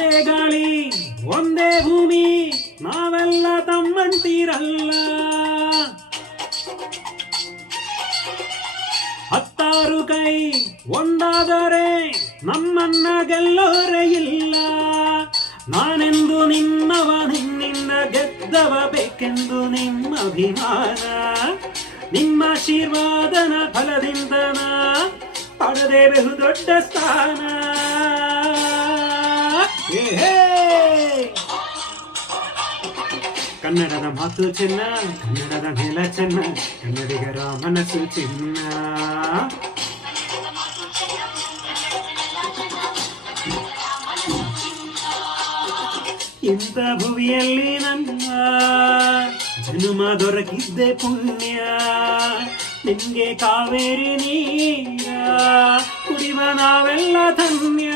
ಒಂದೇ ಗಾಳಿ ಒಂದೇ ಭೂಮಿ ನಾವೆಲ್ಲ ತಮ್ಮಂತೀರಲ್ಲ. 10 ಕೈ ಒಂದಾದರೆ ನಮ್ಮನ್ನ ಗೆಲ್ಲೋರೇ ಇಲ್ಲ. ನಾನೆಂದು ನಿನ್ನವ ನಿನ್ನಿಂದ ಗೆದ್ದವ ಬೇಕೆಂದು ನಿಮ್ಮ ಅಭಿಮಾನ. ನಿಮ್ಮ ಆಶೀರ್ವಾದನ ಫಲದಿಂದ ಪಡೆದೆ ಬಹುದೊಡ್ಡ ಸ್ಥಾನ. ಕನ್ನಡದ ಮಾತು ಚೆನ್ನ, ಕನ್ನಡದ ನೆಲ ಚೆನ್ನ, ಕನ್ನಡಿಗರ ಮನಸ್ಸು ಚಿನ್ನ. ಇಂಥ ಭುವಿಯಲ್ಲಿ ನನ್ನ ಜನ್ಮ ದೊರಕಿದ್ದೆ ಪುಣ್ಯ. ನಿನ್ಗೆ ಕಾವೇರಿ ನೀರ ಕುಡಿವ ನಾವೆಲ್ಲ ಧನ್ಯ.